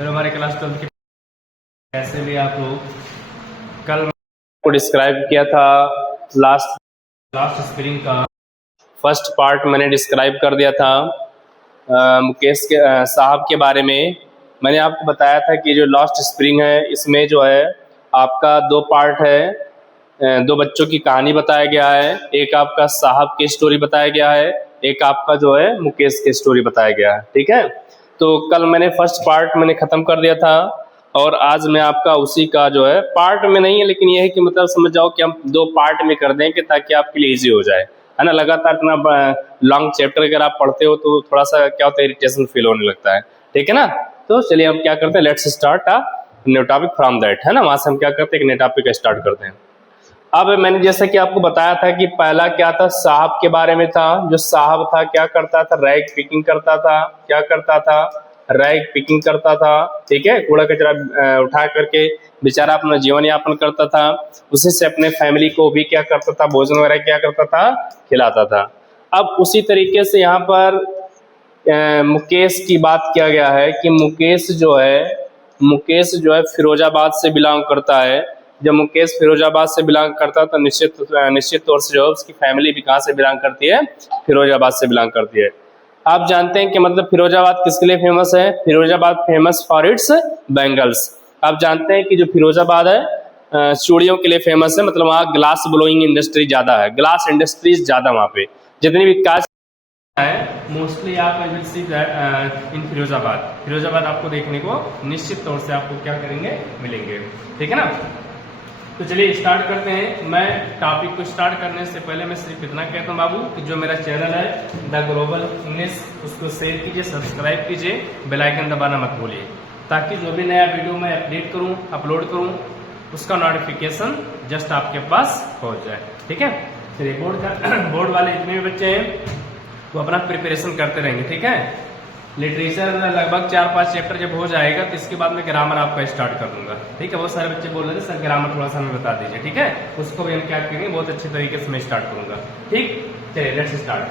चलो हमारे क्लास 12 के कैसे भी आप लोग कल को डिस्क्राइब किया था। लास्ट स्प्रिंग का फर्स्ट पार्ट मैंने डिस्क्राइब कर दिया था मुकेश के साहब के बारे में। मैंने आपको बताया था कि जो लास्ट स्प्रिंग है इसमें जो है आपका दो पार्ट है, दो बच्चों की कहानी बताया गया है। एक आपका साहब की स्टोरी बताया गया है, एक आपका जो है मुकेश की स्टोरी बताया गया है। ठीक है, तो कल मैंने फर्स्ट पार्ट मैंने ख़त्म कर दिया था और आज मैं आपका उसी का जो है पार्ट में नहीं है, लेकिन यह है कि मतलब समझ जाओ कि हम दो पार्ट में कर दें कि ताकि आपके लिए इजी हो जाए, है ना। लगातार इतना लॉन्ग चैप्टर अगर आप पढ़ते हो तो थोड़ा सा क्या होता है, इरिटेशन फील होने लगता है। ठीक है ना, तो चलिए हम क्या करते हैं, let's start a new topic from that, है ना। वहाँ से हम क्या करते हैं, एक नए टॉपिक स्टार्ट करते हैं। अब मैंने जैसा कि आपको बताया था कि पहला क्या था, साहब के बारे में था। जो साहब था क्या करता था, रैग पिकिंग करता था। क्या करता था, रैग पिकिंग करता था। ठीक है, कूड़ा कचरा उठा करके बेचारा अपना जीवन यापन करता था। उसी से अपने फैमिली को भी क्या करता था, भोजन वगैरह क्या करता था, खिलाता था। अब उसी तरीके से यहाँ पर मुकेश की बात किया गया है कि मुकेश जो है फिरोजाबाद से बिलोंग करता है। जब मुकेश फिरोजाबाद से बिलोंग करता है तो निश्चित तौर से जो है उसकी फैमिली भी कहाँ से बिलोंग करती है, फिरोजाबाद से बिलोंग करती है। आप जानते हैं कि मतलब फिरोजाबाद किसके लिए फेमस है, Firozabad famous for its bangles. आप जानते हैं कि जो फिरोजाबाद है चूड़ियों के लिए फेमस है, मतलब वहाँ ग्लास ब्लोइंग इंडस्ट्री ज़्यादा है, ग्लास इंडस्ट्रीज ज़्यादा वहाँ पे जितनी भी काज है मोस्टली आप इन फिरोजाबाद आपको देखने को निश्चित तौर से आपको क्या करेंगे, मिलेंगे। ठीक है ना, तो चलिए स्टार्ट करते हैं। मैं टॉपिक को स्टार्ट करने से पहले मैं सिर्फ इतना कहता हूँ बाबू कि जो मेरा चैनल है द ग्लोबल इंग्लिश, उसको शेयर कीजिए, सब्सक्राइब कीजिए, बेल आइकन दबाना मत भूलिए, ताकि जो भी नया वीडियो मैं अपलोड करूँ उसका नोटिफिकेशन जस्ट आपके पास पहुँच जाए। ठीक है, चलिए बोर्ड वाले जितने भी बच्चे हैं वो अपना प्रिपरेशन करते रहेंगे। ठीक है, लिटरेचर लगभग 4-5 चैप्टर जब हो जाएगा तो इसके बाद मैं ग्रामर आपका स्टार्ट कर दूंगा। ठीक है, बहुत सारे बच्चे बोल रहे थे सर ग्रामर थोड़ा सा हमें बता दीजिए। ठीक है, उसको भी हम क्या करेंगे, बहुत अच्छे तरीके से मैं स्टार्ट करूंगा। ठीक, चलिए लेट्स स्टार्ट।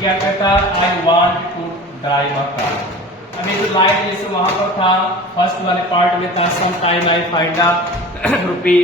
क्या कहता, I want to drive a car. अभी जो लाइन जैसे वहां पर था फर्स्ट वाले पार्ट में था, some time I find a रुपी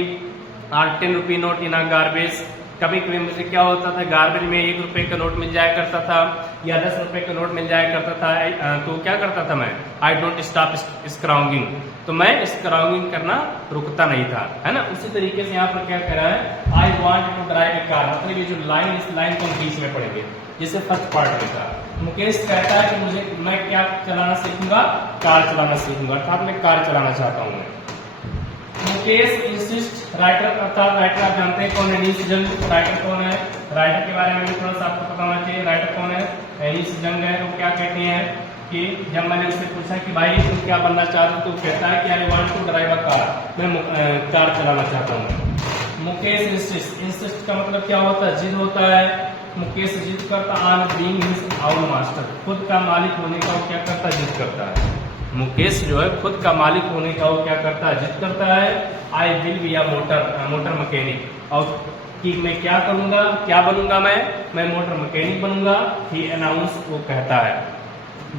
और 10 रुपी नोट इन अ गार्बेज। कभी कभी मुझे क्या होता था, गार्बेज में 1 रुपए का नोट मिल जाया करता था या 10 रुपए का नोट मिल जाया करता था। तो क्या करता था मैं, आई डोंट स्टॉप स्क्राउंगिंग, तो मैं स्क्राउंगिंग करना रुकता नहीं था, है ना। उसी तरीके से यहाँ पर क्या कह रहा है, I want to drive a car, मतलब ये जो लाइन, इस लाइन को हम बीच में पढ़ेंगे जिसे फर्स्ट पार्ट में था। मुकेश कहता है कि मैं क्या चलाना सीखूंगा, कार चलाना सीखूंगा, अर्थात मैं कार चलाना चाहता हूँ। मुकेश इंसिस्ट, राइटर अर्थात राइटर आप जानते हैं कौन है, एनीस जंग। राइटर कौन है, राइटर के बारे में भी थोड़ा सा आपको पता होना चाहिए। राइटर कौन है, एनीस जंग है। वो क्या कहते हैं कि जब मैंने उससे पूछा कि भाई तुम क्या बनना चाहते हो, तो कहता है कि I want to drive a car, मैं कार चलाना चाहता हूँ। मुकेश इंसिस्ट का मतलब क्या होता है, जिद होता है। मुकेश जिद करता, on being his own master, खुद का मालिक होने का वो क्या करता है, जिद करता है। मुकेश जो है खुद का मालिक होने का वो क्या करता है, जिद करता है। I will be a motor mechanic, और कि मैं क्या करूंगा, क्या बनूंगा, मैं मोटर मैकेनिक बनूंगा। ही अनाउंस, वो कहता है।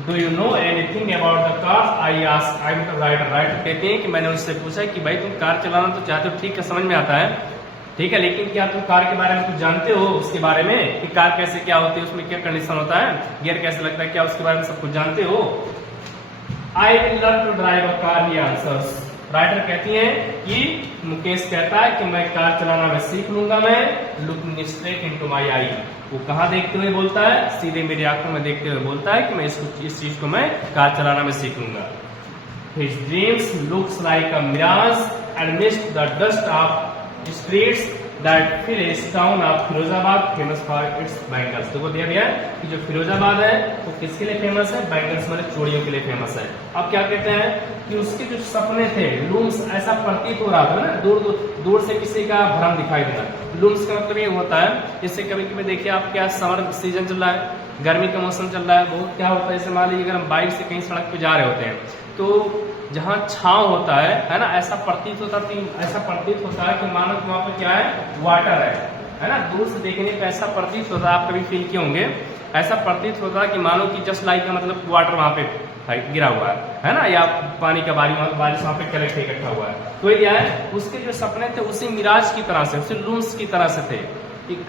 Do you know anything about the car, I ask, I am writer. Writer कहते हैं कि मैंने उससे पूछा कि भाई तुम कार चलाना तो चाहते हो, ठीक है समझ में आता है, ठीक है, लेकिन क्या तुम कार के बारे में कुछ जानते हो, उसके बारे में कि कार कैसे क्या होती है, उसमें क्या कंडीशन होता है, गियर कैसे लगता है, क्या उसके बारे में सब कुछ जानते हो। I will learn to drive a car, he answers. Writer कहती है कि मुकेश कहता है कि मैं कार चलाना मैं सीख लूंगा, मैं looking straight into my I, वो कहाँ देखते हुए बोलता है, सीधे मेरी आंखों में देखते हुए बोलता है कि मैं इस चीज को मैं कार चलाना मैं सीख लूंगा। His dreams looks like a mirage amidst the dust of streets that fill a town of Firozabad famous for its bangles। तो वो दिया गया कि जो फिरोजाबाद है वो किसके लिए फेमस है, बैंगल्स मतलब चूड़ियों के लिए फेमस है। अब क्या कहते हैं कि उसके जो सपने थे, लूम्स, ऐसा प्रतीत हो रहा था ना, दूर से किसी का भ्रम दिखाई देना। लूम्स का मतलब ये होता है, जैसे कभी कभी देखिए आप क्या समर सीजन चल रहा है, गर्मी का मौसम चल रहा है, बहुत क्या होता है, जैसे मान लीजिए अगर हम बाइक से कहीं सड़क पे जा रहे होते हैं तो जहाँ छांव होता है ना, ऐसा प्रतीत होता है कि मानो वहाँ पे क्या है, वाटर है ना। दूर से देखने पे ऐसा प्रतीत होता है, आप कभी फील किए होंगे ऐसा प्रतीत होता है कि मानो कि जस्ट लाइक का मतलब वाटर वहां पे गिरा हुआ है ना, या पानी का बारिश वहां पे कलेक्ट इकट्ठा हुआ है। तो क्या है, उसके जो सपने थे उसी मिराज की तरह से, उसी लूम्स की तरह से थे,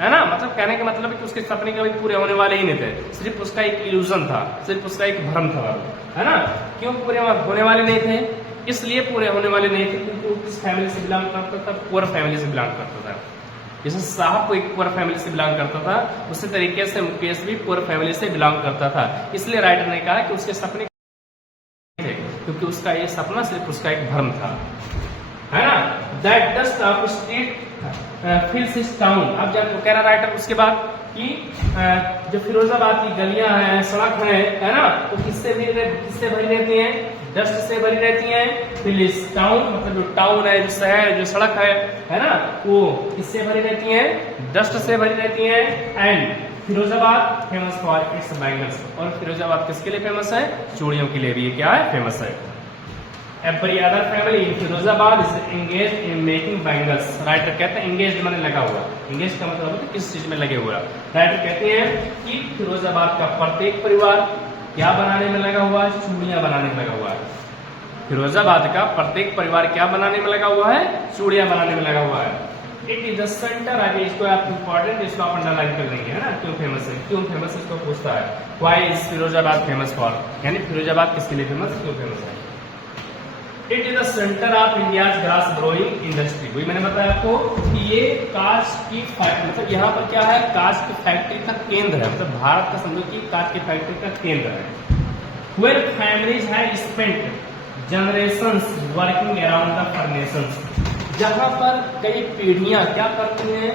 है ना। मतलब कहने का मतलब है कि उसके सपने कभी पूरे होने वाले ही नहीं थे, सिर्फ उसका एक इल्यूजन था, सिर्फ उसका एक भ्रम था, है ना। क्यों पूरे होने वाले नहीं थे? इसलिए पूरे होने वाले नहीं थे क्योंकि वो किस फैमिली से बिलोंग करता था? पुअर फैमिली से बिलोंग करता था। जैसे साहब को एक पुअर फैमिली से बिलोंग करता था, उसी तरीके से मुकेश भी पुअर फैमिली से बिलोंग करता था। इसलिए राइटर ने कहा कि उसके सपने थे, क्योंकि उसका ये सपना सिर्फ उसका एक भ्रम था, है ना। That dust of street fills his town. अब जब कह रहा राइटर उसके बाद कि जो फिरोजाबाद की गलियां हैं, सड़क है ना, वो किससे भरी रहती हैं? डस्ट से भरी रहती हैं। फिलिस टाउन मतलब जो टाउन है, जो शहर, जो सड़क है ना, वो किससे भरी रहती हैं? डस्ट से भरी रहती हैं। And Firozabad famous for its bangles, और फिरोजाबाद किसके लिए फेमस है? चूड़ियों के लिए भी ये क्या है? फेमस है। Every other family in Firozabad is engaged in making bangles। Writer कहते हैं engaged माने लगा हुआ, engaged का मतलब होता है किस चीज में लगे हुआ। राइटर कहते हैं कि फिरोजाबाद का प्रत्येक परिवार क्या बनाने में लगा हुआ है? चूड़ियां बनाने में लगा हुआ है। फिरोजाबाद का प्रत्येक परिवार क्या बनाने में लगा हुआ है? चूड़ियां बनाने में लगा हुआ है। It is the centre. आगे इसको आप इंपॉर्टेंट, इसको आप अंडरलाइन कर लेंगे, है ना। क्यों फेमस है? क्यों फेमस इसको पूछता है। Why is Firozabad famous for, यानी फिरोजाबाद किसके लिए फेमस, क्यों फेमस है? It is the centre of India's glass ब्रोइंग industry. वही मैंने बताया आपको कि ये कांच की फैक्ट्री, मतलब यहाँ पर क्या है? कांच की फैक्ट्री का केंद्र है, मतलब भारत का समझो कि कांच की फैक्ट्री का केंद्र है। Where families have spent generations working around the furnaces, जहां पर कई पीढ़ियां क्या करती हैं?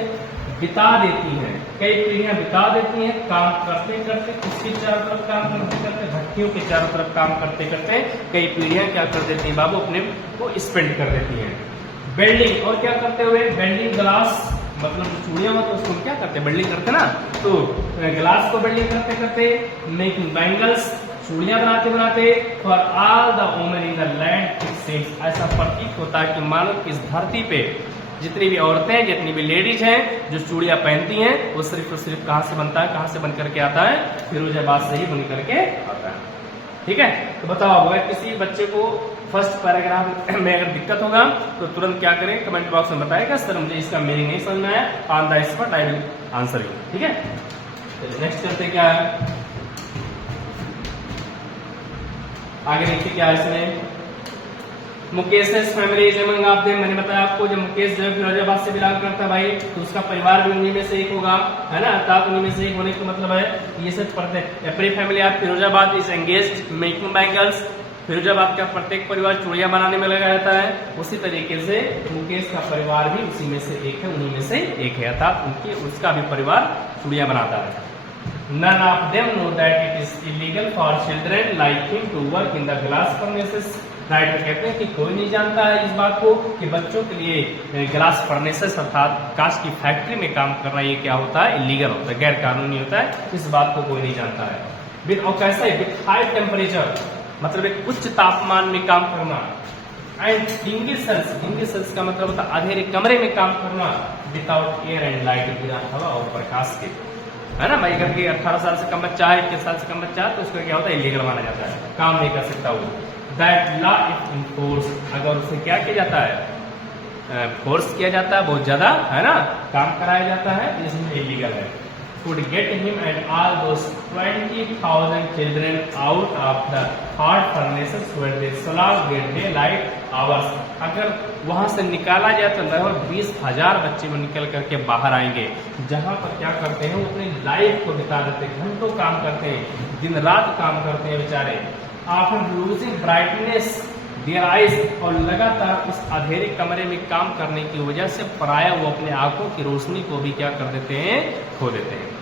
बिता देती हैं। कई पीढ़ियां बिता देती हैं काम करते करते, उसके चारों तरफ काम करते करते, भट्टियों के चारों तरफ काम करते करते कई पीढ़ियां क्या कर देती हैं बाबू? अपने को स्पेंड कर देती हैं। बेल्डिंग, और क्या करते हुए? बेल्डिंग ग्लास, मतलब चूड़ियां हो तो उसको क्या करते? बेल्डिंग करते ना, तो ग्लास को बेल्डिंग करते करते, मेकिंग बैंगल्स, चूड़ियां बनाते बनाते, for all the women in the land it seems. ऐसा प्रतीत होता है कि मानो कि इस धरती पे जितनी भी औरतें, जितनी भी लेडीज हैं जो चूड़ियां पहनती हैं, वो सिर्फ कहां से बनता है? कहां से बन करके आता है? फिरोजाबाद से ही बन करके आता है। ठीक है, तो बताओ अगर किसी बच्चे को फर्स्ट पैराग्राफ में अगर दिक्कत होगा तो तुरंत क्या करें? कमेंट बॉक्स में बताएगा सर मुझे इसका मीनिंग नहीं समझ में आया, on the spot I will answer you. ठीक है, नेक्स्ट करते क्या है आगे, देखिए क्या है इसमें। Mukesh family is among of them. मैंने बताया आपको जब मुकेश जो फिरोजाबाद से बिलोंग करता है भाई, तो उसका परिवार भी उन्हीं में से एक होगा, है ना। अर्थात उन्हीं में से एक होने का मतलब है ये सब पढ़ते हैं। Every family of Firozabad is engaged making bangles. Firozabad का प्रत्येक परिवार चूड़ियां बनाने में लगा रहता है। उसी तरीके से मुकेश का परिवार भी उसी में से एक है, उन्हीं में से एक है, अर्थात उसका भी परिवार चूड़ियां बनाता है। None of them know that it is illegal for children like him to work in the glass furnaces। Writer कहते हैं कि कोई नहीं जानता है इस बात को कि बच्चों के लिए ग्लास फर्नेसेस अर्थात कांच की फैक्ट्री में काम करना ये क्या होता है? इलीगल होता है, गैर कानूनी होता है। इस बात को कोई नहीं जानता है। और कैसा है? विद हाई टेम्परेचर, मतलब एक उच्च तापमान में काम करना। एंड डिंगी सेल्स का मतलब होता है अंधेरे कमरे में काम करना, विदाउट एयर एंड लाइट, बिना हवा और प्रकाश के, है ना भाई। अगर 18 साल से कम बच्चा है, 21 साल से कम बच्चा है, तो उसका क्या होता है? इलीगल माना जाता है, काम नहीं कर सकता वो। दैट लॉ इफ इनफोर्स, अगर उसे क्या किया जाता है? फोर्स किया जाता है बहुत ज्यादा, है ना, काम कराया जाता है, इसमें इलीगल है। Could get him and all those 20,000 children out of the hot furnaces where they slog their daylight hours। अगर वहां से निकाला जाए तो लगभग 20,000 बच्चे वो निकल करके बाहर आएंगे, जहां पर क्या करते हैं? वो अपनी लाइफ को बिता देते हैं, घंटों काम करते हैं, दिन रात काम करते हैं बेचारे। After losing brightness their eyes, और लगातार उस अंधेरे कमरे में काम करने की वजह से पराया वो अपने आंखों की रोशनी को भी क्या कर देते हैं? खो देते हैं।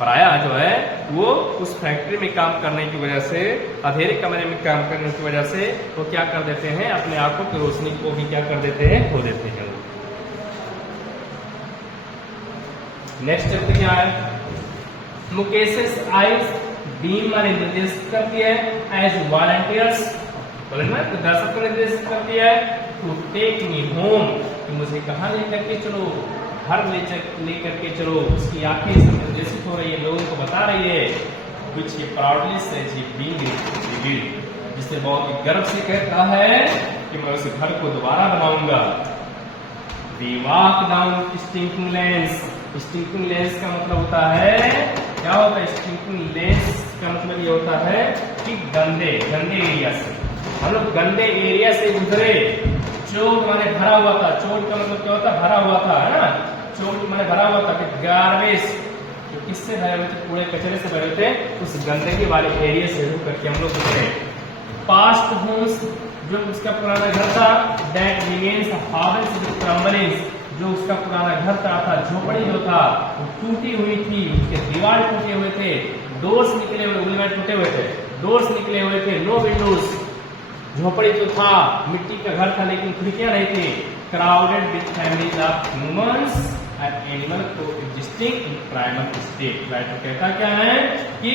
पराया जो है वो उस फैक्ट्री में काम करने की वजह से, अंधेरे कमरे में काम करने की वजह से वो क्या कर देते हैं? अपने आंखों की रोशनी को भी क्या कर देते हैं? खो देते हैं। नेक्स्ट चैप्टर क्या है? मुकेश आइज बीम माने निर्देशित करती है एज वॉलंटियर्स, दर्शक को निर्देशित करती है टू टेक मी होम, कि मुझे कहाँ लेकर के चलो, घर लेकर के चलो, उसकी आंखें इसमें निर्देशित हो रही है, लोगों को बता रही है, which he proudly says he being rebuilt, जिससे बहुत ही गर्व से कहता है कि मैं उस घर को दोबारा बनाऊंगा। We walk down stinking lanes, stinking lens का मतलब होता है, क्या होता है स्टिंकिंग लेंस का मतलब ये होता है कि गंदे एरिया से हम लोग गंदे एरिया से गुजरे। चोट माने भरा हुआ था, चोट का मतलब क्या होता है भरा हुआ था, है ना, चोट माने भरा हुआ था। गार्बेज जो किससे भरे हुए थे, कूड़े कचरे से भरे थे, उस गंदगी वाले एरिया से होकर के हम लोग गुजरे। पास्ट होम्स जो उसका पुराना घर था, दैट रिमेन्स हाउसेस विद क्रम्बलिंग्स, जो उसका पुराना घर था झोपड़ी जो था वो टूटी हुई थी, उसके दीवार टूटे हुए थे, डोर्स निकले हुए, उंगलियां टूटे हुए थे, डोर्स निकले हुए थे, नो विंडोज। झोपड़ी तो था, मिट्टी का घर था लेकिन खिड़कियां नहीं थी। Crowded with families of humans and animal coexisting in primal state. Writer कहता क्या है कि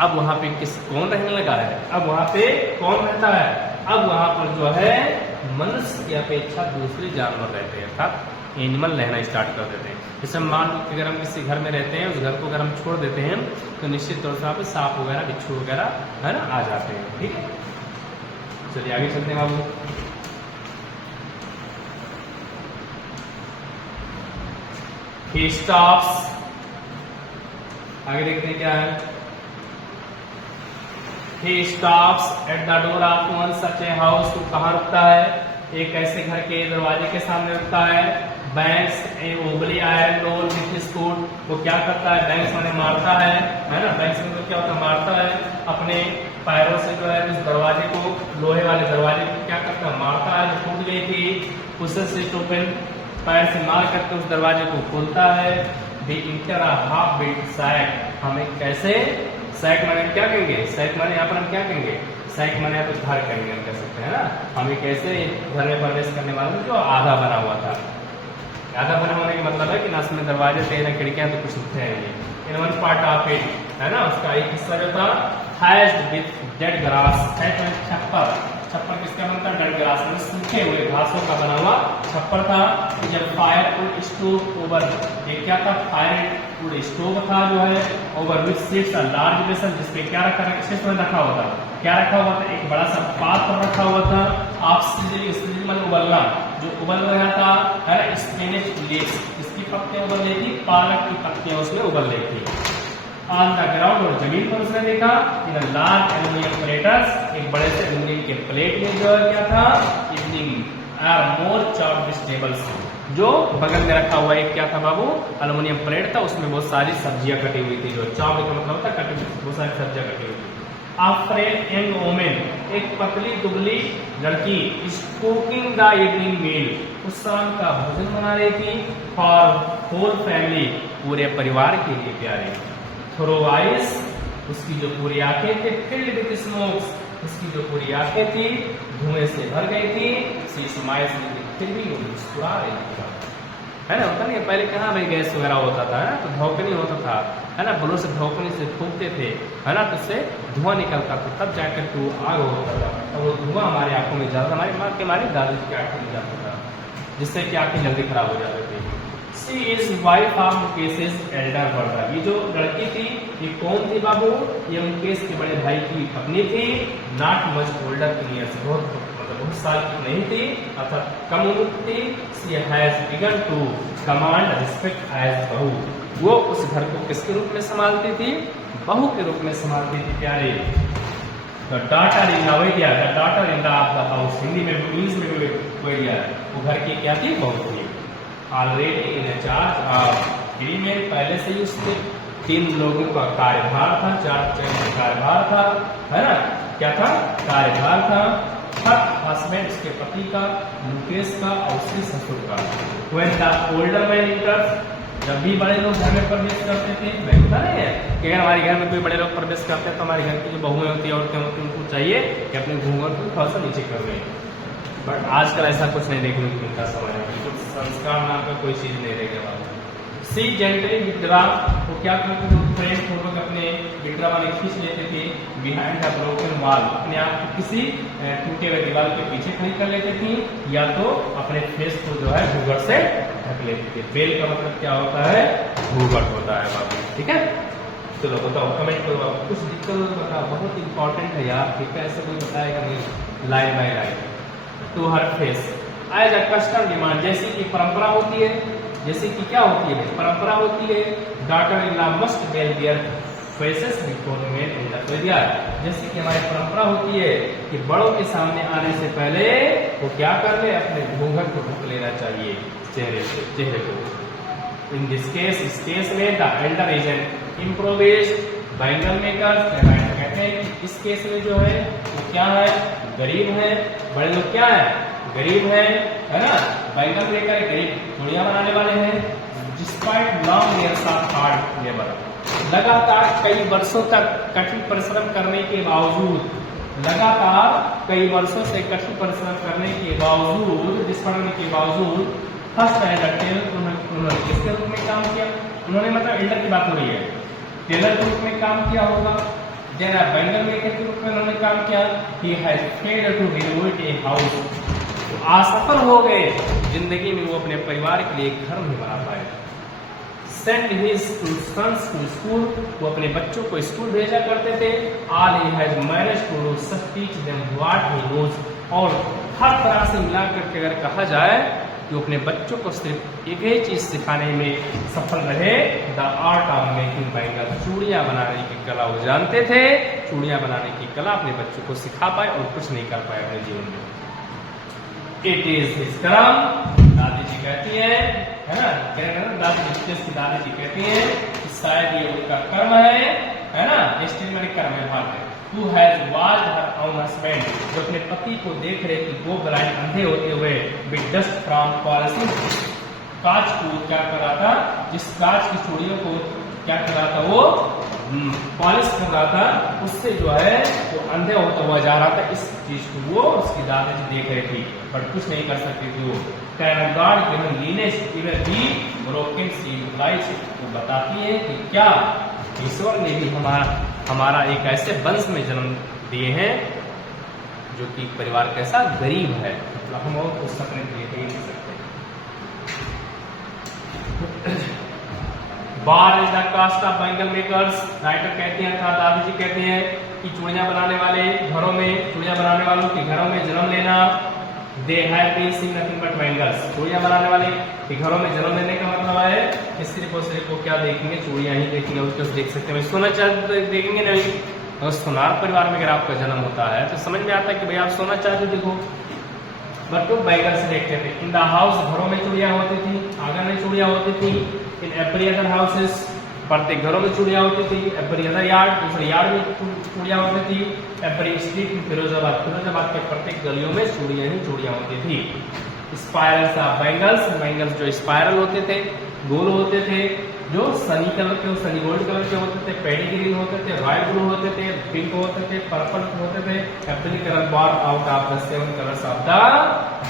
अब वहां पे कौन रहने लगा है, अब वहां पे कौन रहता है, अब वहां पर जो है मनुष्य की अपेक्षा दूसरे जानवर रहते हैं, अर्थात एनिमल रहना स्टार्ट कर देते हैं। जैसे मान लो कि अगर हम किसी घर में रहते हैं, उस घर को अगर हम छोड़ देते हैं तो निश्चित तौर से वहाँ पे सांप वगैरह, बिच्छू वगैरह, है ना, आ जाते हैं। ठीक है, चलिए आगे चलते हैं बाबू। He stops, आगे देखते हैं क्या है। He stops at the door of one such a house, तो कहाँ रुकता है, एक ऐसे घर के दरवाजे के सामने रुकता है। Bangs a wobbly iron roll with his foot, वो क्या करता है, बैंक्स माने मारता है ना, बैंक्स में तो क्या होता है मारता है, अपने पैरों से जो है उस दरवाजे को, लोहे वाले दरवाजे को क्या करता है मारता है, जो टूट गई थी उसे से ओपन, पैर से मार करके उस दरवाजे को खोलता है। The enter half built shack, हमें कैसे, सैक माने क्या कहेंगे, सैक माने यहाँ पर हम क्या कहेंगे, सैक माने यहाँ पर घर कहेंगे, हम कह सकते हैं ना। हमें कैसे घर में प्रवेश करने वाला जो आधा बना हुआ था, आधा बना होने का मतलब है कि ना उसमें दरवाजे थे ना खिड़कियां, तो कुछ थे नहीं। In one part of it, है ना, उसका एक हिस्सा जो था हैज्ड विद डेड ग्रास, छप्पर, छप्पर किसका बनता है, डेड ग्रास में सूखे हुए घासों का बना हुआ छप्पर था। जब फायर स्टोव ओवर, ये क्या था, फायर स्टोव था जो है, over which seats a large vessel, जिसपे क्या रखा हुआ था, क्या रखा हुआ था, एक बड़ा सा पात्र रखा हुआ था। आप सिजली मतलब उबलना, जो उबल रहा था, है ना, स्पिनच लीव्स, इसकी पत्तियां उबल रही थी, पालक की पत्तियां उसमें उबल रही थी। ऑन द ग्राउंड, और जमीन पर उसने देखा, इन लार्ज एल्यूमिनियम प्लेटर्स, एक बड़े से एल्यूमिनियम के प्लेट में जो है क्या था, evening are more chopped vegetables, जो बगल में रखा हुआ एक क्या था बाबू, एल्यूमिनियम प्लेट था, उसमें बहुत सारी सब्जियां कटी हुई थी, जो चॉप्ड का मतलब होता है कटी, बहुत सारी सब्जियां कटी हुई थी। आफ्रेल यंग वोमेन, एक पतली दुबली लड़की, कुकिंग द इवनिंग मील, उस शाम का भोजन बना रही थी, फॉर होल फैमिली, पूरे परिवार के लिए प्यारे। थ्रो आइज, उसकी जो पूरी आंखें थी, फिल्ड विद स्मोक्स, उसकी जो पूरी आंखें थी धुएं से भर गई थी। सी स्माइल्स, फिर भी वो मुस्कुरा रही थी, है ना, होता नहीं पहले कहाँ भाई गैस वगैरह होता था, है ना, तो धोकनी होता था, है ना, ब्लो से धोकनी से फूकते थे, है ना, तो उससे धुआं निकलता था, तब जाकर के वो आग होता था, और वो धुआं हमारी आंखों में जाता था, हमारी माँ के हमारी दादी की आंखों में जाता था, जिससे कि आंखें जल्दी खराब हो जाती थी। She is wife of Mukesh elder brother, ये जो लड़की थी ये कौन थी बाबू, ये मुकेश के बड़े भाई की पत्नी थी। Not much older in years, बहुत साल की नहीं थी, अर्थात कम उम्र थी। She has begun to command respect as बहू, वो उस घर को किसके रूप में संभालती थी, बहू के रूप में संभालती थी प्यारे। द डॉटर इन अवैया, the daughter in of the house, Hindi में इंग्लिश में भी वैया, वो घर की क्या थी, बहू थी। Already in charge of 3 men, पहले से ही उसके 3 लोगों का कार्यभार था, 4 कार्यभार था, है ना, क्या था, कार्यभार था। हस्बैंड, उसके पति का, मुकेश का और उसके ससुर का। When the older man enters, जब भी बड़े लोग घर में प्रवेश करते थे, होता नहीं है कि अगर हमारे घर में कोई बड़े लोग प्रवेश करते हैं तो हमारे घर की जो बहुएं होती है, औरतें होती हैं, उनको चाहिए कि अपने घूंघट को थोड़ा सा नीचे कर दें। बट आजकल ऐसा कुछ नहीं देखने को मिलता समाज में, बिल्कुल संस्कार नाम का कोई चीज नहीं रह गया। सी जेंटली विड्रा, वो क्या करते थे, प्रेम पूर्वक अपने मुद्रा वाले खींच लेते थे बिहाइंड द ब्रोकन वॉल, अपने आप को किसी टूटे हुए दीवार के पीछे खड़ी कर लेते थी, या तो अपने फेस को जो है घूंघट से ढक लेते थे। बेल का मतलब क्या होता है? घूंघट होता है बाबू, ठीक है। चलो बताओ, कमेंट करो, कुछ दिक्कत हो तो बताओ, बहुत इंपॉर्टेंट है यार, ठीक है, ऐसे कोई बताएगा नहीं line by line. To her face as a custom demand, जैसे कि परंपरा होती है, जैसे कि क्या होती है? परंपरा होती है। Daughter in law must well their faces before main in the prayer, जैसे कि हमारी परंपरा होती है कि बड़ों के सामने आने से पहले वो क्या कर ले? अपने घूंघट को ढक लेना चाहिए चेहरे से, चेहरे को। इन दिस केस, इस केस में the Elder is an improvised bangle maker, कहते हैं कि इस केस में जो है वो क्या है? गरीब है। बड़े लोग क्या है? गरीब है ना। बैंगल मेकर गरीब चूड़ियां बनाने वाले हैं। Despite long years of hard labour, लगातार कई वर्षों तक कठिन परिश्रम करने के बावजूद, लगातार कई वर्षों से कठिन परिश्रम करने के बावजूद, जिसपढ़ने के बावजूद फर्स्ट एल्डर उन्होंने किसके रूप में काम किया? उन्होंने मतलब एल्डर की बात हो रही है, टेलर के रूप में काम किया होगा। जरा बैंगल मेकर के रूप में उन्होंने काम किया। He has failed to renovate a house, तो असफल हो गए जिंदगी में, वो अपने परिवार के लिए एक घर नहीं बना पाए। Send his sons to school, वो अपने बच्चों को स्कूल भेजा करते थे। All he has managed to do is teach them what he knows, और हर तरह से मिलाकर के अगर कहा जाए कि वो अपने बच्चों को सिर्फ एक ही चीज सिखाने में सफल रहे, the art of making bangle, चूड़ियां बनाने की कला वो जानते थे। चूड़ियां बनाने की कला अपने बच्चों को सिखा पाए और कुछ नहीं कर पाए अपने जीवन में। इट इज हिज कर्म, दादी जी कहती है ना, दादी जी कहती है कि शायद ये उनका कर्म है ना, डेस्टिनी माने कर्म है, भाग है। Who has watched her own husband, जो अपने पति को देख रहे कि वो ब्लाइंड अंधे होते हुए with dust from polishing, कांच को क्या कर रहा था? जिस कांच की चूड़ियों को क्या कर रहा था? वो पॉलिश कर रहा था, उससे जो है वो अंधे होता हुआ जा रहा था। इस चीज को वो उसकी दादाजी देख रही थी, बट कुछ नहीं कर सकती थी वो। Can God given lineage even be broken? She implies, वो बताती है कि क्या ईश्वर ने भी हमारा एक ऐसे वंश में जन्म दिए हैं जो कि परिवार कैसा? गरीब है, मतलब हम और उस सपने देख ही नहीं सकते। Bar is the caste of bangle makers, writer कहते हैं अर्थात दादी जी कहते हैं कि चूड़ियां बनाने वाले घरों में, चूड़ियां बनाने वालों के घरों में जन्म लेना, they have been seen nothing but bangles, चूड़ियां बनाने वाले के घरों में जन्म लेने का मतलब है कि सिर्फ और सिर्फ वो क्या देखेंगे? चूड़ियां ही देखेंगे, और कुछ देख सकते हैं? सोना चांदी तो देखेंगे नहीं। अगर सुनार परिवार में अगर आपका जन्म होता है तो समझ में आता है कि भाई आप सोना चांदी देखो, बट वो बैंगल्स देखते थे। इन द हाउस, घरों में चूड़ियां होती थी, आंगन में चूड़ियां होती थी। इन एवरी अदर हाउसेस, प्रत्येक घरों में चूड़ियां होती थी। एवरी अदर यार्ड, दूसरे यार्ड में चूड़ियां होती थी। Every street in Firozabad, Firozabad के प्रत्येक गलियों में चूड़ियां ही चूड़ियां होती थी। स्पाइरल्स ऑफ बैंगल्स, बैंगल्स जो स्पाइरल होते थे, गोल होते थे, जो सनी कलर के, सनी गोल्ड कलर के होते थे, पेडी ग्रीन होते थे, रॉयल ब्लू होते थे, पिंक होते थे, पर्पल होते थे। Every colour born out of the 7 colours of the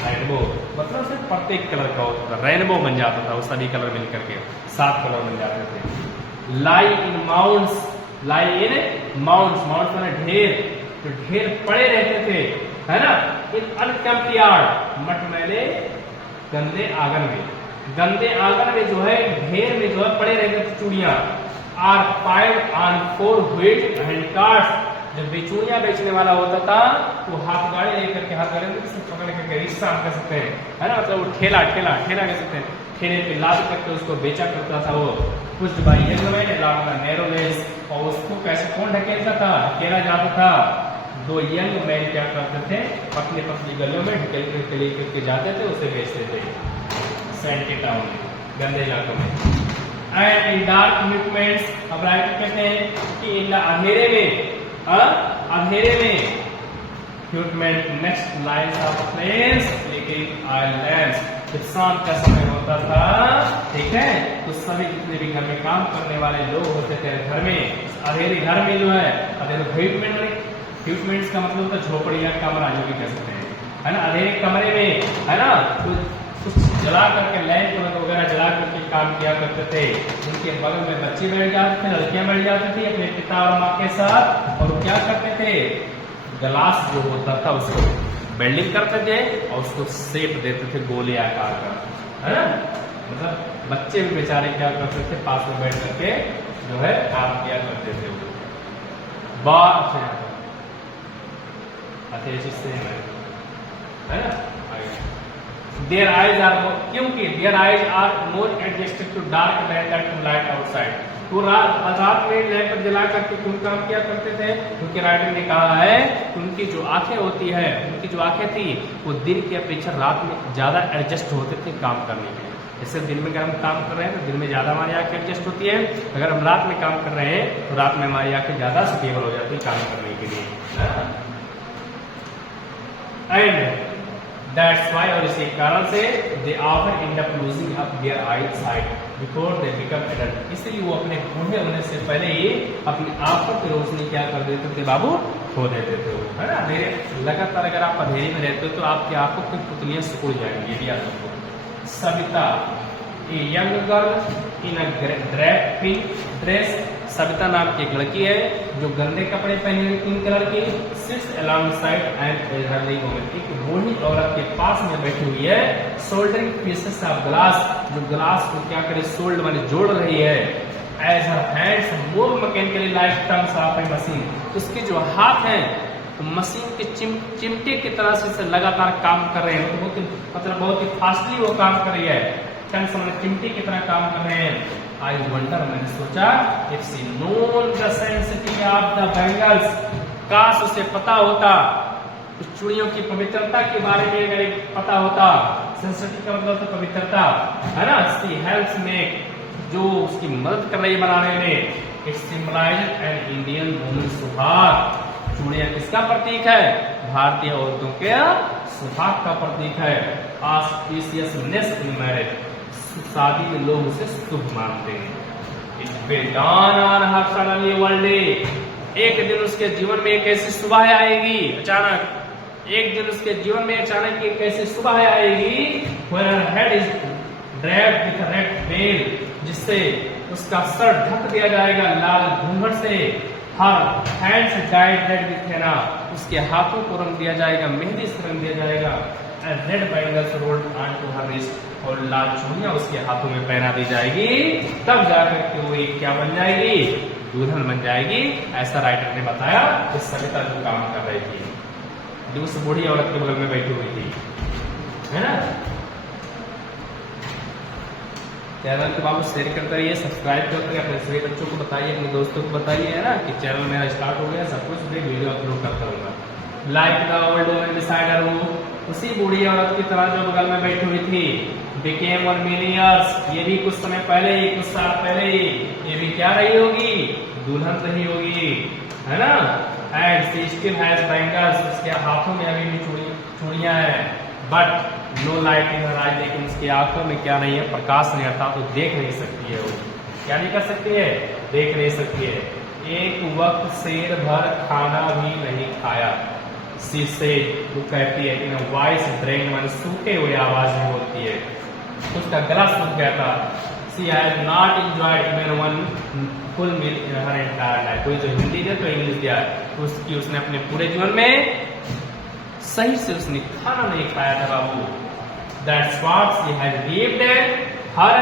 rainbow, मतलब सिर्फ प्रत्येक कलर का होता था, रेनबो बन जाता था, वो सभी कलर मिलकर के 7 कलर बन जाते थे। लाई इन माउंट्स, लाई इन माउंट्स, माउंट्स माने ढेर, तो ढेर पड़े रहते थे, है ना। इन अनकेम्प्ट यार्ड, मटमैले गंदे आंगन में, गंदे आंगन में जो है ढेर में जो है पड़े रहते थे चूड़ियां। Are piled on 4 wheeled hand carts, जब भी चूड़ियां बेचने वाला होता था वो हाथ गाड़ी लेकर के, हाथ गाड़ी में पकड़ करके रिक्शा कह सकते हैं, है ना, मतलब वो ठेला कह सकते हैं, ठेले पे लाद करके उसको बेचा करता था वो। कुछ by young man along the narrow lens, और उसको कैसे कौन ढकेलता था? ढकेला जाता था। 2 यंग मैन क्या करते थे? पतली पतली गलियों में ढकेल करके जाते थे, उसे बेचते थे सैंटी टाउन में, गंदे इलाकों में। एंड इन डार्क मूवमेंट्स, अब राइटर कहते हैं कि इन अंधेरे में, अंधेरे में movement next lines of planes लेकिन आइलैंड्स, जब शाम का समय होता था, ठीक है, तो सभी जितने भी घर में काम करने वाले लोग होते थे घर में, अंधेरे घर में जो है, अंधेरे ह्यूटमेंट्स का मतलब होता है झोपड़ी या कमरा, जो भी कह सकते हैं, है ना, अंधेरे कमरे में, है ना, तो कुछ जला करके लैंप वगैरह जला करके काम किया करते थे। उनके बगल में बच्चे बैठ जाते थे, लड़कियां बैठ जाती थी अपने पिता और माँ के साथ, और क्या करते थे, ग्लास जो होता था उसको बेल्डिंग करते थे और उसको शेप देते थे गोले आकार का, है ना। मतलब बच्चे भी बेचारे क्या करते थे, पास में बैठ करके जो है काम किया करते थे। अच्छा इससे है ना। Their eyes are more, क्योंकि their eyes are more adjusted to dark than to light outside। तो रात में लैंप जला करके क्यों काम किया करते थे, क्योंकि राइटर ने कहा है कि उनकी जो आंखें होती है, उनकी जो आंखें थी वो दिन की अपेक्षा रात में ज्यादा एडजस्ट होते थे काम करने के लिए। जैसे दिन में अगर हम काम कर रहे हैं तो दिन में ज्यादा हमारी आंखें एडजस्ट होती है, अगर हम रात में काम कर रहे हैं तो रात में हमारी आंखें ज्यादा स्टेबल हो जाती है काम करने के लिए। एंड That's why, और इसी कारण से they often end up losing up their eyesight before they become adult। इसलिए वो अपने बूढ़े होने से पहले ही अपनी आंखों की रोशनी क्या कर देते थे बाबू, खो देते थे वो, है ना। मेरे लगातार अगर आप अंधेरे में रहते हो तो आपकी आंखों की पुतलियां सिकुड़ जाएंगी। ये याद रखो। Savita, a young girl in a drape pink dress. Savita नाम की एक लड़की है जो गंदे कपड़े पहने हुए पिंक कलर की, sits alongside an elderly woman. एक बूढ़ी औरत के पास में बैठी हुई है, सोल्डरिंग पीसेस ऑफ ग्लास, जो ग्लास को क्या करे, सोल्ड माने जोड़ रही है। As her hands move mechanically like tongs of a machine. उसके जो हाथ हैं तो मशीन के चिमटे की तरह से लगातार काम कर रहे हैं, मतलब बहुत ही फास्टली वो काम कर रही है। टंग्स माने चिमटे की तरह काम कर रहे हैं। आई वंडर, मैंने सोचा, if she known the sensitivity of the bangles, काश उसे पता होता चूड़ियों की पवित्रता के बारे में, अगर पता होता। सेंसिटिविटी का मतलब तो पवित्रता, है ना। शी हेल्प्स मेक, जो उसकी मदद कर रही है बनाने में। It symbolise an Indian woman suhag. चूड़ियां किसका प्रतीक है, भारतीय औरतों के सुहाग का प्रतीक है। ऑस्पिशियसनेस इन मैरिज, शादी में लोग उसे शुभ मानते हैं। एक दिन उसके जीवन में एक ऐसी सुबह आएगी, अचानक एक दिन उसके जीवन में अचानक एक ऐसी सुबह आएगी, when her head is draped with a red veil, जिससे उसका सर ढक दिया जाएगा लाल घूंघट से। Her hands dyed red with henna, उसके हाथों को रंग दिया जाएगा, मेहंदी से रंग दिया जाएगा। And red bangles rolled onto her wrist, और लाल चूड़ियां उसके हाथों में पहना दी जाएगी, तब जाकर के वो एक क्या बन जाएगी, दुल्हन बन जाएगी। ऐसा राइटर ने बताया कि सविता जो काम कर रही थी, जो उस बूढ़ी औरत के बगल में बैठी हुई थी, है ना। चैनल के बाबू शेयर करते रहिए, सब्सक्राइब करते रहिए, अपने सभी बच्चों को बताइए, अपने दोस्तों को बताइए, है ना, कि चैनल मेरा स्टार्ट हो गया, सब कुछ भी वीडियो अपलोड करता रहूंगा। Like the old woman beside her, उसी बूढ़ी औरत की तरह जो बगल में बैठी हुई थी। बिकेम और मेनी इयर्स, ये भी कुछ समय पहले ही, कुछ साल पहले ही ये भी क्या रही होगी, दुल्हन रही होगी, है ना। And she still has bangles, उसके हाथों में अभी भी चूड़ियां हैं। बट नो लाइट इन हर आई, लेकिन उसकी आंखों में क्या नहीं है, प्रकाश नहीं आता, तो देख नहीं सकती है। वो क्या नहीं कर सकती है, देख नहीं सकती है। एक वक्त शेर भर खाना भी नहीं खाया। सी से वो कहती है इन वॉइस ब्रेन, मन सूखे हुए आवाज में बोलती है, उसका गला सूख गया था। She has not enjoyed even one full meal in her entire life. कोई जो हिंदी दे तो इंग्लिश दिया, उसकी उसने अपने पूरे जीवन में सही से उसने खाना नहीं खाया था बाबू। That's what she has leaved her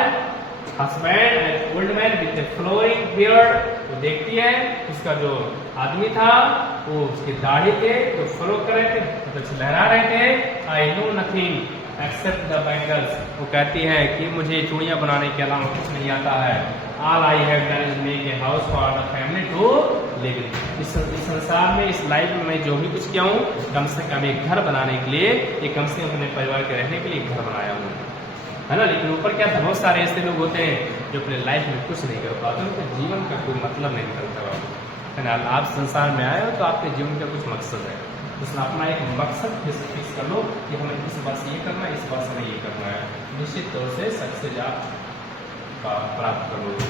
husband and old man with flowing beard. वो देखती है उसका जो आदमी था वो उसकी दाढ़ी थे तो फ्लो कर रहे थे, तो लहरा रहे थे। I know nothing accept the bangles. वो कहती है कि मुझे चूड़ियां बनाने के अलावा कुछ नहीं आता है। All I have done is make a house for the family to live in. इस संसार में, इस लाइफ में मैं जो भी कुछ किया हूँ, कम से कम एक घर बनाने के लिए, एक कम से कम अपने परिवार के रहने के लिए घर बनाया हूँ, है ना। लेकिन ऊपर क्या, बहुत सारे ऐसे लोग होते हैं जो अपने लाइफ में कुछ नहीं कर पाते, उनके जीवन का कोई मतलब नहीं निकलता है ना। आप संसार में आए हो तो आपके जीवन का कुछ मकसद है, उसमें अपना एक मकसद फिक्स कर लो कि हमें इस वर्ष ये करना है, इस वर्ष में ये करना है। निश्चित तौर से सक्सेस आप प्राप्त करोगे।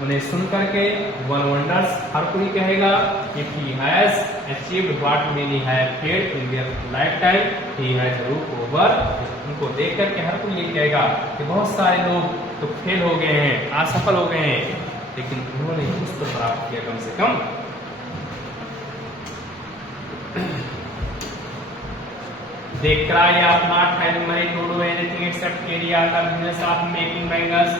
उन्हें सुन करके वन वंडर्स हर कोई कहेगा if he has achieved what many have failed in their life time he has रूप ओवर। उनको देख करके हर कोई ये कहेगा कि बहुत सारे लोग तो फेल हो गए हैं, असफल हो गए हैं, लेकिन उन्होंने कुछ तो प्राप्त किया कम से कम। They cry out not having money to do anything except carry out the business of making bangles।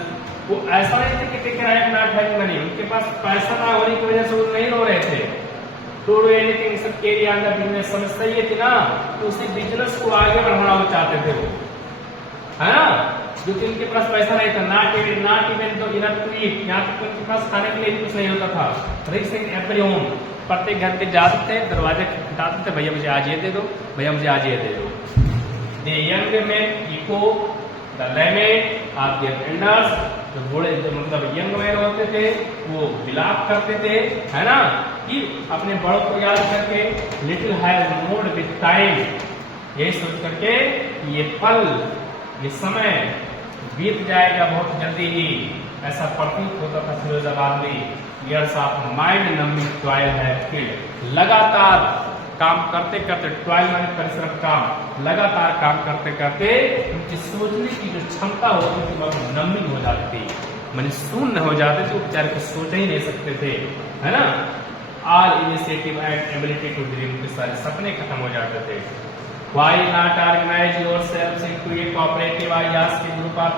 वो ऐसा नहीं थे कि they cry out not having money, उनके पास पैसा ना होने की वजह से वो नहीं रो रहे थे। To do anything except carry out the business, समस्या ये थी ना कि उसी बिजनेस को आगे बढ़ाना वो चाहते थे वो, है ना। जो कि उनके पास पैसा नहीं था, not even तो enough to eat, यहाँ तक उनके पास खाने के लिए कुछ नहीं होता था। Reaching every home, प्रत्येक घर पे जाते थे, दरवाजे खटखटाते थे, भैया मुझे आज ये दे दो, भैया मुझे आज ये दे दो। The young men echo the lament of their elders, जो बूढ़े जो मतलब यंग मैन होते थे वो विलाप करते थे, है ना, कि अपने बड़ों को याद करके little has moved with time, यही सोच करके ये पल ये समय बीत जाएगा बहुत जल्दी ही, ऐसा प्रतीत होता था फिरोजाबाद में। Years of mind numbing toil है किल्ड, लगातार काम करते करते, टॉयल माने परिश्रम, काम लगातार काम करते करते उनकी सोचने की जो क्षमता होती थी वह नंबिंग हो जाती थी, माने शून्य हो जाते थे, बेचारे को सोच ही नहीं सकते थे, है ना। All initiative and ability to dream, के सारे सपने खत्म हो जाते थे। Why not organize yourselves into a cooperative? I ask a group of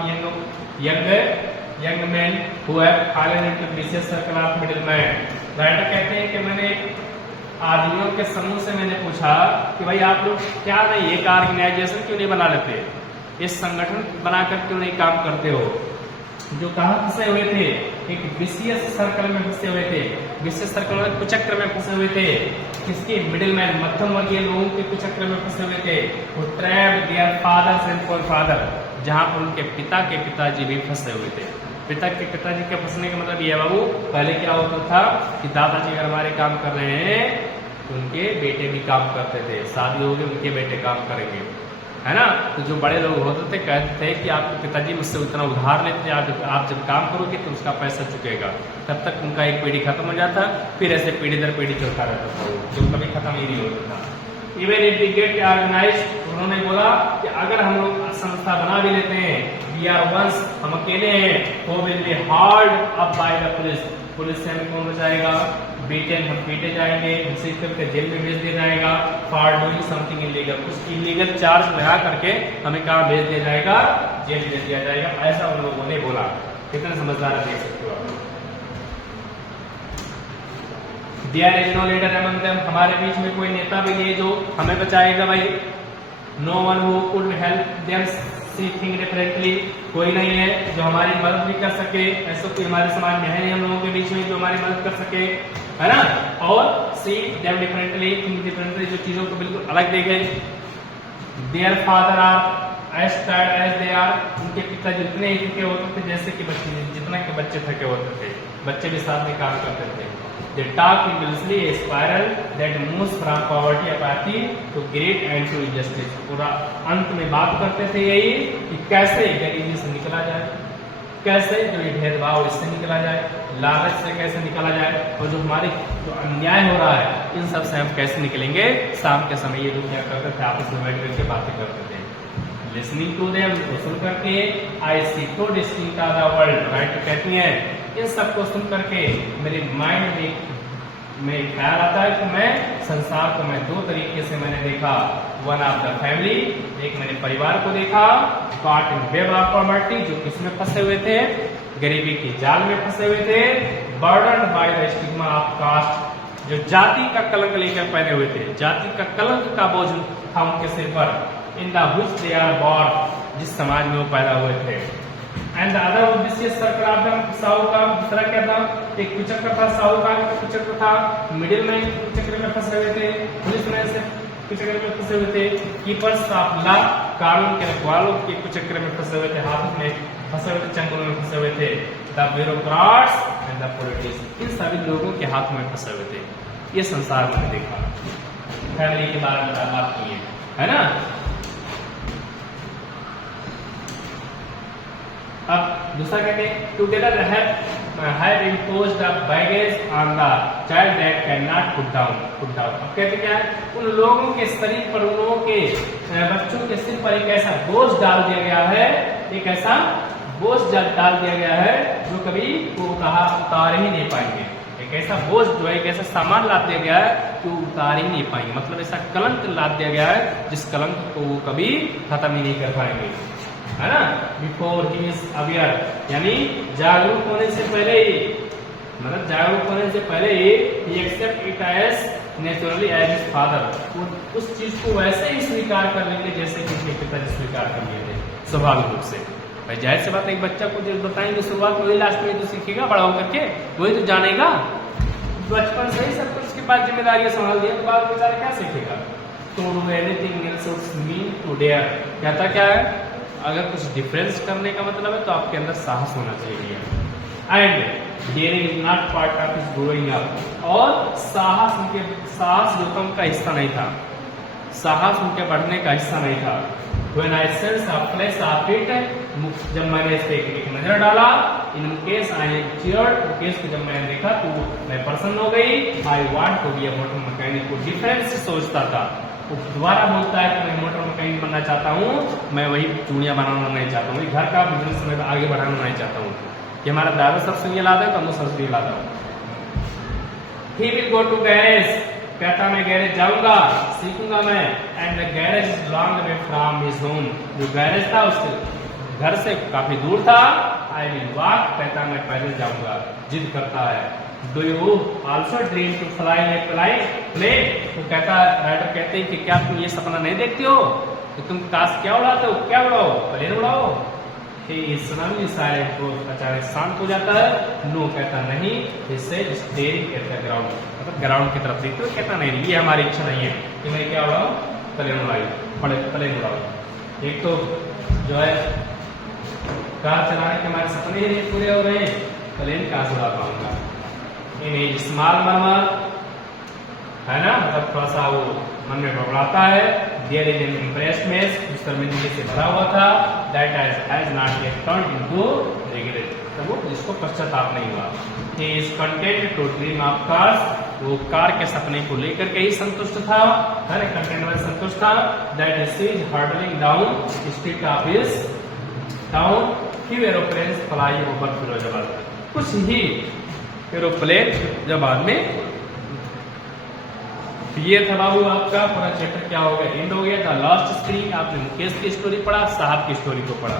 young men who have fallen into vicious circle of middlemen। Writer कहते हैं कि मैंने आदमियों के समूह से मैंने पूछा कि भाई आप लोग क्या नहीं एक ऑर्गेनाइजेशन क्यों नहीं बना लेते, इस संगठन बनाकर क्यों नहीं काम करते हो। जो कहाँ फंसे हुए थे, एक विशियस सर्कल में फंसे हुए थे, विशियस सर्कल में कुचक्र में फंसे हुए थे, किसके मिडिलमैन मध्यम वर्गीय लोगों के कुचक्र में फंसे हुए थे। वो ट्रैप्ड देयर फादर्स एंड फोरफादर, जहां पर उनके पिता के पिताजी भी फंसे हुए थे। पिता के पिताजी के फंसने का मतलब ये बाबू, पहले क्या होता था कि दादाजी अगर हमारे काम कर रहे हैं तो उनके बेटे भी काम करते थे, शादी हो गई उनके बेटे काम करेंगे, है ना। तो जो बड़े लोग होते थे कहते थे कि आपके पिताजी मुझसे उतना उधार लेते हैं, आप जब काम करोगे तो उसका पैसा चुकेगा। तब तक उनका एक पीढ़ी खत्म हो जाता, फिर ऐसे पीढ़ी दर पीढ़ी चलता रहता था, जो कभी खत्म ही नहीं होता था। Even if we get organise, उन्होंने बोला कि अगर हम लोग संस्था बना भी लेते हैं, वी आर वंस, हम अकेले हैं, वो will be hard up by the police, police से हमें कौन बचाएगा, बीटेन, हम पीटे जाएंगे, विशेष करके जेल में भेज दिया जाएगा, फॉर डूइंग समथिंग इलीगल, कुछ इलीगल चार्ज लगा करके हमें कहाँ भेज दिया जाएगा, जेल भेज दिया जाएगा, ऐसा उन लोगों ने बोला। कितने समझदार देख सकते हो आप। There is no leader among them, हमारे बीच में कोई नेता भी नहीं जो हमें बचाएगा भाई। No one who could help them see things differently, कोई नहीं है जो हमारी मदद भी कर सके, ऐसा कोई हमारे समाज में है नहीं हम लोगों के बीच में जो हमारी मदद कर सके, है ना। और see them differently, think differently, जो चीजों को बिल्कुल अलग देखे। Their father are as tired as they are, उनके पिता जितने ही थके होते थे जैसे कि बच्चे, जितना के बच्चे थके होते थे, बच्चे भी साथ में काम करते थे। They talk endlessly, a spiral that moves from poverty, apathy to greed and to injustice। पूरा अंत में बात करते थे यही कि कैसे गरीबी से निकला जाए, कैसे जो ये भेदभाव इससे निकला जाए, लालच से कैसे निकला जाए, और जो हमारे जो अन्याय हो रहा है इन सब से हम कैसे निकलेंगे। शाम के समय ये लोग क्या करते थे, आपस में बैठ करके बातें करते थे। लिसनिंग टू देम, उनको सुन करके, आई सी तो distinct of the world, right कहती है, इन सबको सुन करके मेरे माइंड में ख्याल आता है कि मैं संसार को मैं दो तरीके से मैंने देखा। वन ऑफ द फैमिली, एक मैंने परिवार को देखा, caught in web of poverty, जो किसमें फंसे हुए थे, गरीबी की जाल में फंसे हुए थे। Burdened by the stigma of caste, जो जाति का कलंक लेकर पहने हुए थे, जाति का कलंक का बोझ था उनके सिर पर। In the which they are born, जिस समाज में वो पैदा हुए थे। And the other vicious circle of the sahukar, दूसरा क्या था, एक कुचक्र था, साहूकार का कुचक्र था, मिडिल मैन कुचक्र में फंसे हुए थे, पुलिस मैन से कुचक्र में फंसे हुए थे, कीपर्स ऑफ लॉ, कानून के रखवालों के कुचक्र में फंसे हुए थे, हाथ में फंसे हुए थे, चंगुल में फंसे हुए थे। द ब्यूरोक्राट्स एंड द पॉलिटिशियंस, इन सभी लोगों के हाथ में फंसे हुए थे। ये संसार में देखा, फैमिली के बारे में बात की है ना। अब दूसरा कहते हैं together have have imposed a baggage on the child that cannot put down. अब कहते क्या है, उन लोगों के शरीर पर, उन लोगों के बच्चों के सिर पर एक ऐसा बोझ डाल दिया गया है, एक ऐसा बोझ डाल दिया गया है जो कभी वो उतार ही नहीं पाएंगे। एक ऐसा बोझ जो है, एक ऐसा सामान लाद दिया गया है कि वो उतार ही नहीं पाएंगे। मतलब ऐसा कलंक लाद दिया गया है जिस कलंक को वो कभी खत्म ही नहीं कर पाएंगे, है ना। बिफोर ही इज अवेयर, यानी जागरूक होने से पहले ही, मतलब जागरूक होने से पहले ही accept it as naturally as his father, उस चीज को वैसे ही स्वीकार कर लेंगे जैसे कि उसके पिताजी स्वीकार कर लिए थे, स्वाभाविक रूप से। भाई जाहिर सी बात है, एक बच्चा को जो बताएंगे शुरुआत में, वही लास्ट में तो सीखेगा, बड़ा होकर के वही तो जानेगा। बचपन से ही सब कुछ उसके बाद जिम्मेदारियां संभाल दिया तो बाद बेचारा क्या सीखेगा। तो do anything else it's mean to dare, कहता क्या है, अगर कुछ डिफरेंस करने का मतलब है तो आपके अंदर साहस होना चाहिए। And daring is not part of his growing up, और साहस जो था उनका हिस्सा नहीं था, साहस उनके बढ़ने का हिस्सा नहीं था। When I sense a flash of it, जब मैंने इस पे एक नजर डाला, in case I cheered, case को जब मैंने देखा तो मैं प्रसन्न हो गई। I want to be a motor mechanic, को डिफरेंस सोचता था, वो दोबारा बोलता है कि मैं मोटर मैकेनिक बनना चाहता हूँ, मैं वही चूड़ियाँ बनाना नहीं चाहता हूँ, घर का बिजनेस में आगे बढ़ाना नहीं चाहता हूँ। कि हमारा दादा सबसे ये लाता है तो हम सबसे ये लाता हूँ। He will go to garage, कहता मैं गैरेज जाऊंगा, सीखूंगा मैं। And the garage is long away from his home, जो गैरेज था उसके घर से काफी दूर था। आई विल वॉक, कहता मैं पैदल जाऊंगा, जिद करता है। Do you also dream to fly a plane, तो कहता राइटर कहते हैं कि क्या तुम ये सपना नहीं देखते हो कि तुम काश क्या उड़ाते हो, क्या उड़ाओ, प्लेन उड़ाओ। He is suddenly silent, तो अचानक शांत हो जाता है। नो, कहता नहीं। He said staring at the ground, मतलब ग्राउंड की तरफ देखते हुए कहता नहीं, ये हमारी इच्छा नहीं है कि मैं क्या उड़ाऊं, प्लेन उड़ाऊं। एक तो जो है कार चलाने के हमारे सपने ही नहीं पूरे हो रहे हैं, प्लेन कहाँ से उड़ा पाऊंगा। इन स्मॉल मर्मर, है ना, मतलब थोड़ा सा वो मन में बबड़ाता है। देयर इज एन इम्प्रेसमेंट, उस शर्मिंदगी से भरा हुआ था। That has not yet turned into regret, तो वो जिसको पश्चाताप नहीं हुआ। He is content to dream of cars, वो कार के सपने को लेकर के ही संतुष्ट था, है ना, कंटेंट में संतुष्ट था। That is sees hurdling down street of his town, few aeroplanes fly over Firozabad, कुछ ही एरोप्लेन जबाद में। ये था बाबू आपका पूरा चैप्टर क्या हो गया, एंड हो गया था। लास्ट स्क्रीन आपने मुकेश की स्टोरी पढ़ा, साहब की स्टोरी को पढ़ा,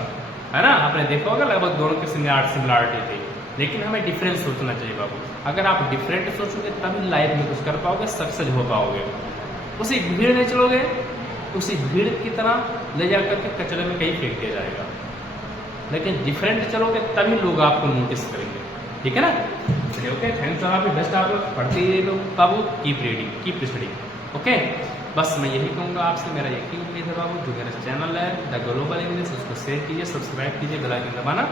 है ना। आपने देखा होगा लगभग दोनों की सिमिलरिटी थी, लेकिन हमें डिफरेंस सोचना चाहिए बाबू। अगर आप डिफरेंट सोचोगे तभी लाइफ में कुछ कर पाओगे, सक्सेस हो पाओगे। उसी भीड़ में चलोगे, उसी भीड़ की तरह ले जाकर के कचरे में कहीं फेंक दिया जाएगा। लेकिन डिफरेंट चलोगे तभी लोग आपको नोटिस करेंगे, ठीक है ना। चलिए ओके, थैंक्स फॉर आपकी बेस्ट। आप लोग पढ़ते ही लोग बाबू, keep reading, keep studying, okay. बस मैं यही कहूँगा आपसे, मेरा यकीन उम्मीद है बाबू, जो मेरा चैनल है द ग्लोबल इंग्लिश, उसको शेयर कीजिए, सब्सक्राइब कीजिए, बेल आइकन दबाना,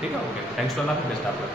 ठीक है। ओके, थैंक्स फॉर आपकी बेस्ट। आप लोग